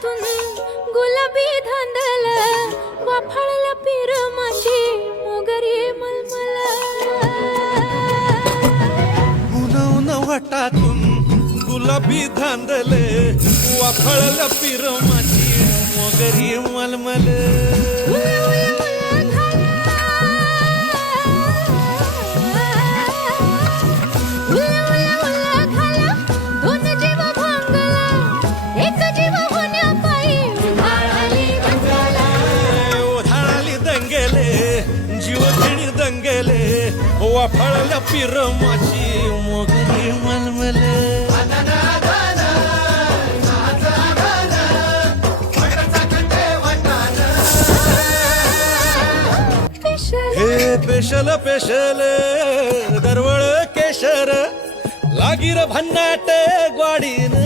हातातून गुलाबी धांदल वाफाळला पीर माझी मोगरी मलमल उन वाटातून गुलाबी धांदले वाफळला पिर माझी मोगरी मलमल वाफळल्या पिर माझी मोगरी मलमल हे पेशल पेशल दरवळ केशर लागीर भन्नाट ग्वाडीन